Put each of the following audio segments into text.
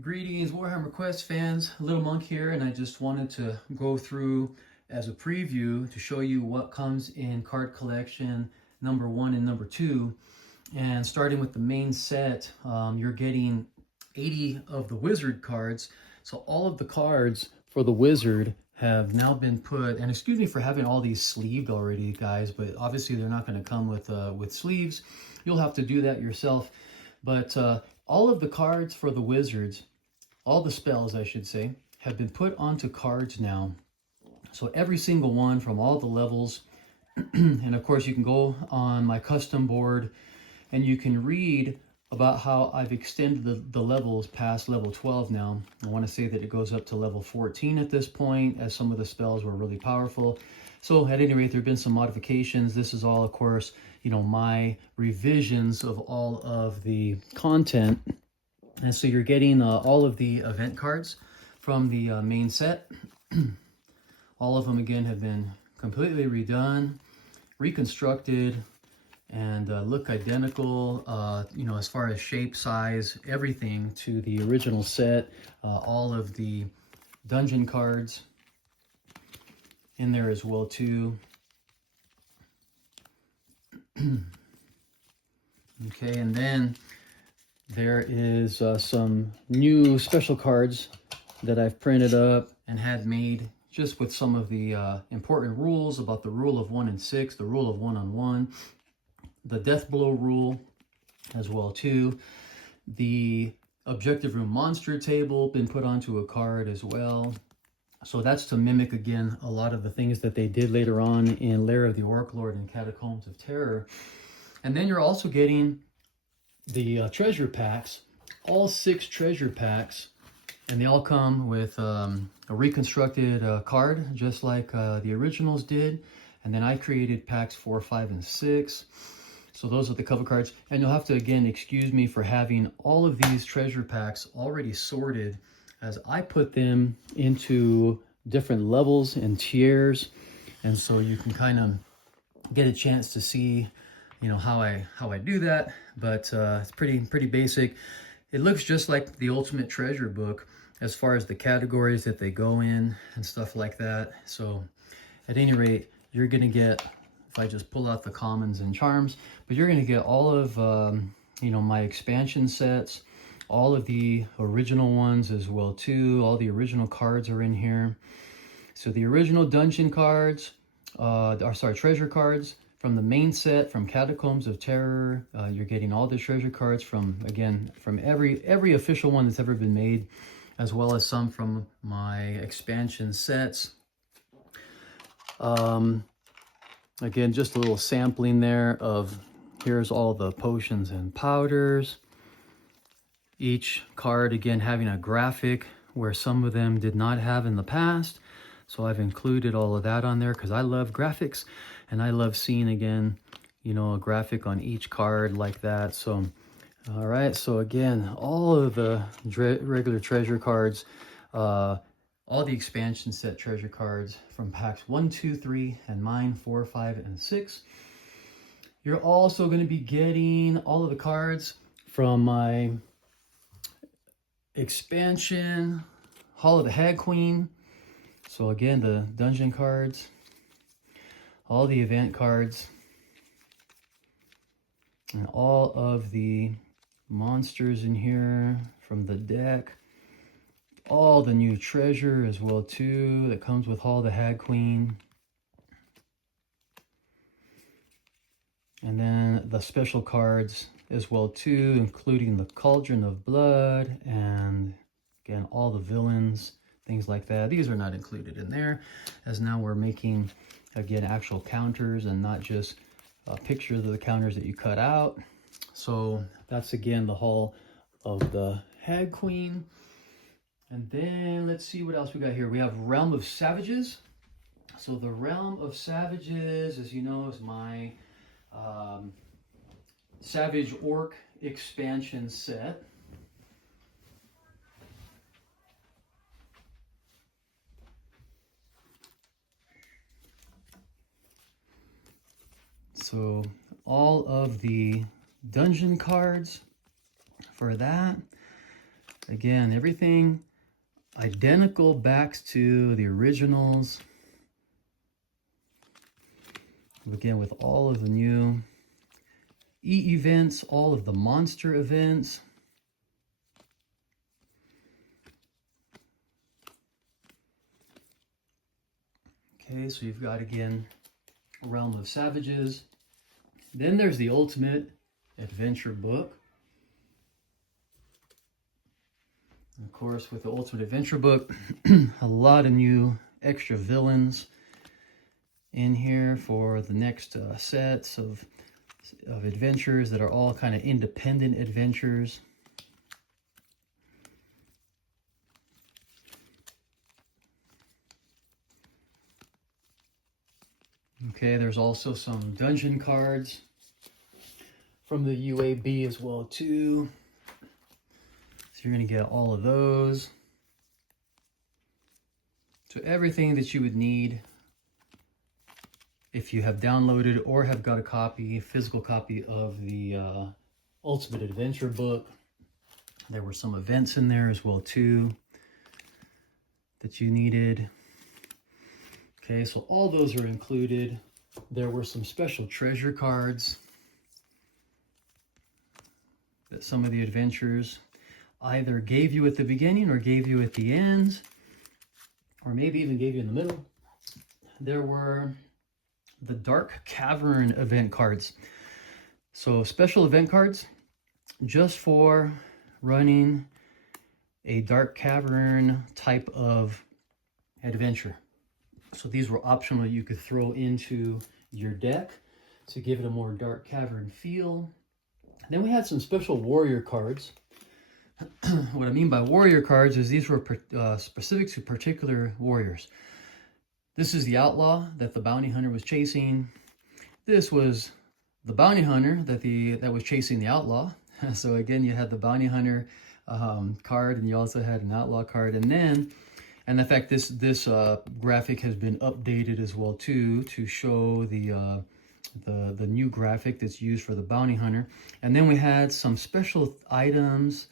Greetings, Warhammer Quest fans. Littlemonk here, and I just wanted to go through as a preview to show you what comes in card collection number 1 and number 2. And starting with the main set, you're getting 80 of the wizard cards. So all of the cards for the wizard have now been put, and excuse me for having all these sleeved already, guys, but obviously they're not going to come with sleeves. You'll have to do that yourself. But all of the cards for the wizards, all the spells, I should say, have been put onto cards now. So every single one from all the levels. And of course, you can go on my custom board and you can read about how I've extended the levels past level 12 now. I want to say that it goes up to level 14 at this point, as some of the spells were really powerful. So at any rate, there have been some modifications. This is all, of course, my revisions of all of the content. And so you're getting all of the event cards from the main set. All of them, again, have been completely redone, reconstructed, and look identical, as far as shape, size, everything to the original set. All of the dungeon cards in there as well, too. Okay, and then there is some new special cards that I've printed up and had made just with some of the important rules about the rule of 1 and 6, the rule of 1-on-1, the death blow rule as well too. The objective room monster table been put onto a card as well. So that's to mimic, again, a lot of the things that they did later on in Lair of the Orc Lord and Catacombs of Terror. And then you're also getting the treasure packs, all 6 treasure packs, and they all come with a reconstructed card, just like the originals did. And then I created packs 4, 5, and 6. So those are the cover cards. And you'll have to, again, excuse me for having all of these treasure packs already sorted, as I put them into different levels and tiers. And so you can kind of get a chance to see how I do that. But it's pretty basic. It looks just like the Ultimate Treasure book as far as the categories that they go in and stuff like that. So at any rate, you're going to get, if I just pull out the commons and charms, but you're going to get all of my expansion sets, all of the original ones as well too. All the original cards are in here. So the original dungeon cards, treasure cards from the main set, from Catacombs of Terror. You're getting all the treasure cards from every official one that's ever been made, as well as some from my expansion sets. Again, just a little sampling there of, here's all the potions and powders. Each card, again, having a graphic where some of them did not have in the past. So I've included all of that on there because I love graphics, and I love seeing, again, a graphic on each card like that. So, all right. So again, all of the regular treasure cards, all the expansion set treasure cards from packs 1, 2, 3, and mine 4, 5, and 6. You're also going to be getting all of the cards from my expansion Hall of the Hag Queen. So again, the dungeon cards, all the event cards, and all of the monsters in here from the deck. All the new treasure as well too that comes with Hall of the Hag Queen. And then the special cards as well too, including the Cauldron of Blood, and again, all the villains, things like that. These are not included in there, as now we're making, again, actual counters and not just pictures of the counters that you cut out. So that's, again, the Hall of the Hag Queen. And then let's see what else we got here. We have Realm of Savages. So the Realm of Savages, as you know, is my Savage Orc expansion set. So all of the dungeon cards for that. Again, everything identical back to the originals. Again, with all of the new events, all of the monster events. Okay, so you've got, again, Realm of Savages. Then there's the Ultimate Adventure book. And of course, with the Ultimate Adventure book, a lot of new extra villains in here for the next sets of adventures that are all kind of independent adventures. Okay, there's also some dungeon cards from the UAB as well too. So you're going to get all of those. So everything that you would need if you have downloaded or have got a copy, physical copy of the Ultimate Adventure book. There were some events in there as well too that you needed. Okay, so all those are included. There were some special treasure cards that some of the adventures either gave you at the beginning or gave you at the end, or maybe even gave you in the middle. There were the Dark Cavern event cards. So special event cards just for running a Dark Cavern type of adventure. So these were optional. You could throw into your deck to give it a more Dark Cavern feel. Then we had some special warrior cards. What I mean by warrior cards is these were specific to particular warriors. This is the outlaw that the bounty hunter was chasing. This was the bounty hunter that was chasing the outlaw. So again, you had the bounty hunter card, and you also had an outlaw card. And in fact, this graphic has been updated as well too to show the new graphic that's used for the bounty hunter. And then we had some special items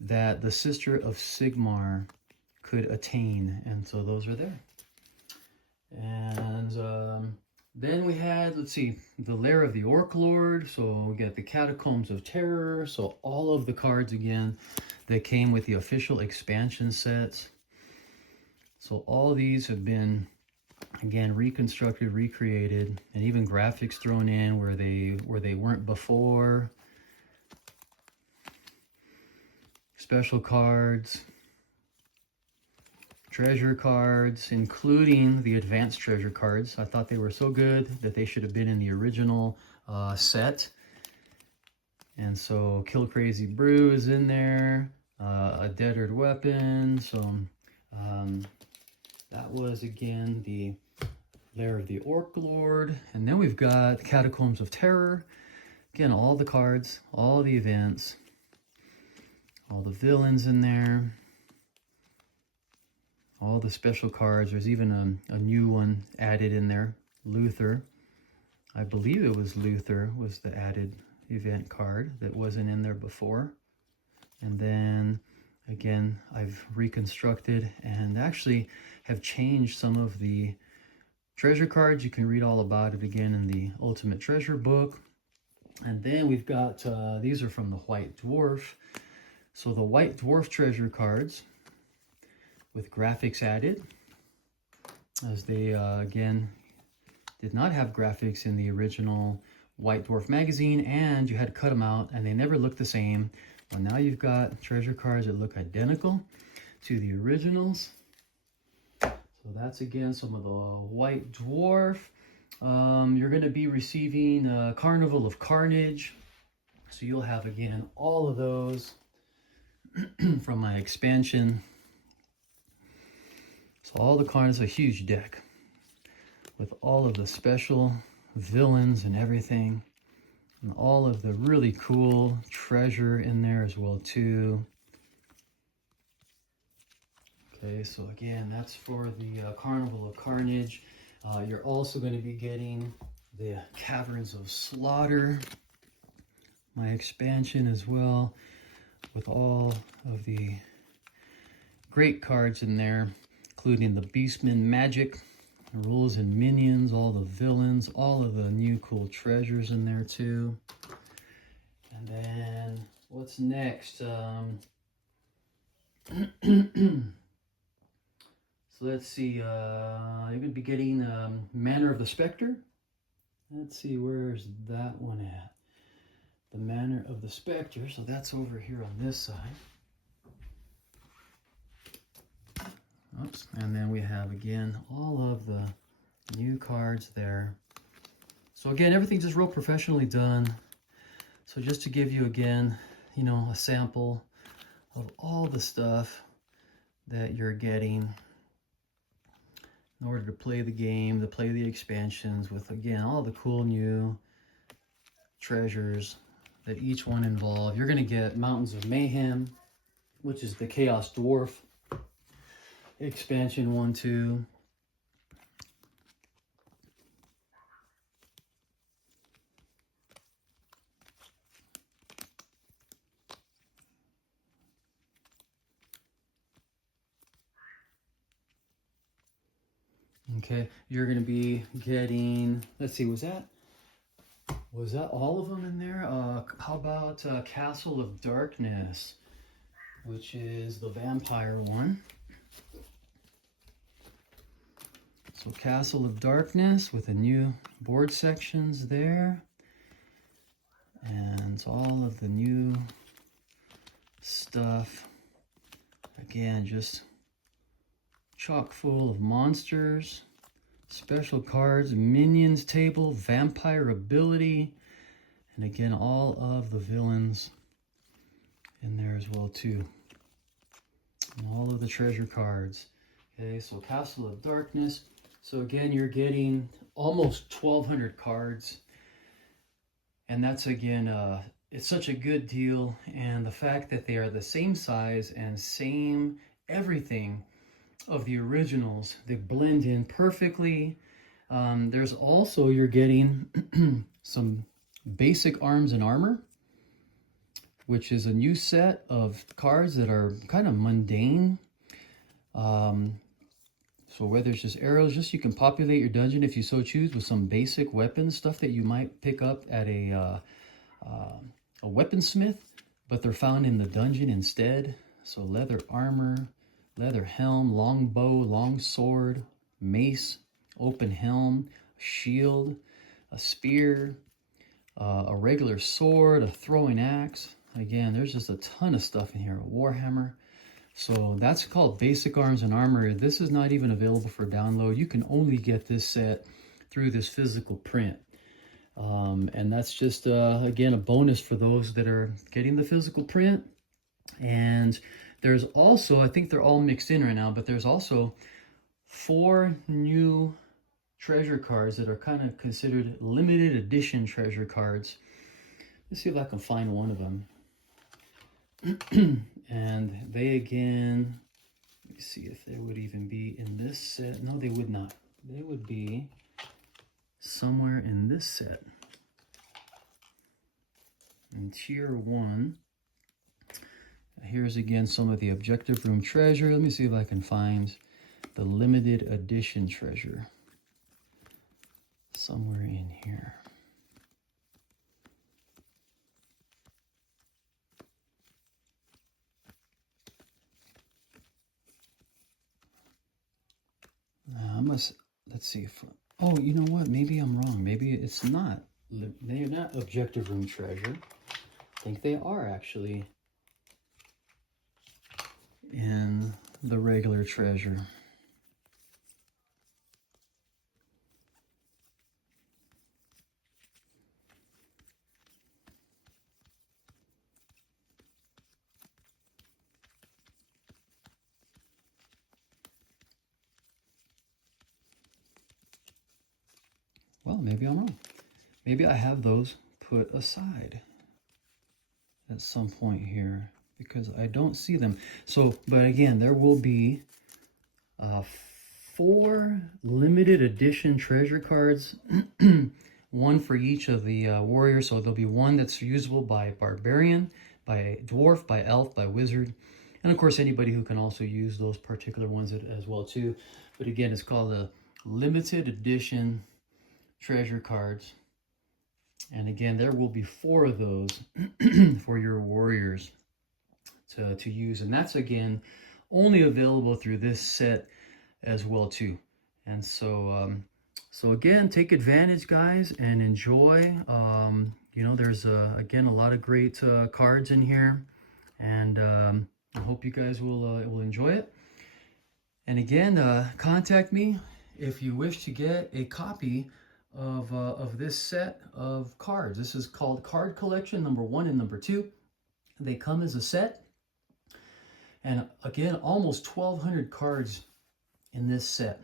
that the Sister of Sigmar could attain, and so those are there. And then we had, let's see, the Lair of the Orc Lord. So we got the Catacombs of Terror. So all of the cards again that came with the official expansion sets. So all these have been, again, reconstructed, recreated, and even graphics thrown in where they weren't before. Special cards, treasure cards, including the advanced treasure cards. I thought they were so good that they should have been in the original set. And so Kill Crazy Brew is in there, a Deadard Weapon. So that was, again, the Lair of the Orc Lord. And then we've got Catacombs of Terror. Again, all the cards, all the events, all the villains in there, all the special cards. There's even a new one added in there, Luther. I believe it was Luther was the added event card that wasn't in there before. And then again, I've reconstructed and actually have changed some of the treasure cards. You can read all about it again in the Ultimate Treasure book. And then we've got, these are from the White Dwarf. So the White Dwarf treasure cards with graphics added, as they, again, did not have graphics in the original White Dwarf magazine, and you had to cut them out, and they never looked the same. Well, now you've got treasure cards that look identical to the originals. So that's, again, some of the White Dwarf. You're going to be receiving Carnival of Carnage. So you'll have, again, all of those from my expansion. So all the cards, a huge deck with all of the special villains and everything. And all of the really cool treasure in there as well too. Okay, so again, that's for the Carnival of Carnage. You're also going to be getting the Caverns of Slaughter, my expansion as well, with all of the great cards in there, including the Beastman Magic, rules and minions, all the villains, all of the new cool treasures in there too. And then what's next? So let's see, you're going to be getting Manor of the Spectre. Let's see, where's that one at? The Manor of the Spectre, so that's over here on this side. Oops, and then we have again all of the new cards there. So again, everything's just real professionally done. So just to give you again, you know, a sample of all the stuff that you're getting in order to play the game, to play the expansions with, again, all the cool new treasures that each one involve. You're going to get Mountains of Mayhem, which is the Chaos Dwarf expansion 1-2. Okay, you're going to be getting, let's see, was that all of them in there? How about Castle of Darkness, which is the vampire one. So Castle of Darkness with the new board sections there. And all of the new stuff. Again, just chock full of monsters, special cards, minions table, vampire ability, and again, all of the villains in there as well too. And all of the treasure cards. Okay, so Castle of Darkness. So again, you're getting almost 1,200 cards. And that's again, it's such a good deal. And the fact that they are the same size and same everything of the originals, they blend in perfectly. There's also, you're getting some basic arms and armor, which is a new set of cards that are kind of mundane. So whether it's just arrows, just you can populate your dungeon if you so choose with some basic weapons, stuff that you might pick up at a weaponsmith, but they're found in the dungeon instead. So leather armor, leather helm, long bow, long sword, mace, open helm, shield, a spear, a regular sword, a throwing axe. Again, there's just a ton of stuff in here. A Warhammer. So that's called Basic Arms and Armor. This is not even available for download. You can only get this set through this physical print. And that's just, again, a bonus for those that are getting the physical print. And there's also, I think they're all mixed in right now, but there's also 4 new treasure cards that are kind of considered limited edition treasure cards. Let's see if I can find one of them. And they again, let me see if they would even be in this set. No, they would not. They would be somewhere in this set. In tier 1. Here's again some of the objective room treasure. Let me see if I can find the limited edition treasure somewhere in here. Let's see if, oh, you know what? Maybe I'm wrong. Maybe it's not. They're not objective room treasure. I think they are actually in the regular treasure. Well, maybe I'm wrong. Maybe I have those put aside at some point here because I don't see them. So, but again, there will be 4 limited edition treasure cards, one for each of the warriors. So there'll be one that's usable by barbarian, by dwarf, by elf, by wizard, And of course, anybody who can also use those particular ones as well too. But again, it's called the limited edition treasure cards. And again, there will be 4 of those for your warriors to use. And that's, again, only available through this set as well too. And so so again, take advantage, guys, and enjoy. You know, there's again a lot of great cards in here, and I hope you guys will enjoy it. And again, contact me if you wish to get a copy of this set of cards. This is called Card Collection number 1 and number 2. They come as a set. And again, almost 1,200 cards in this set.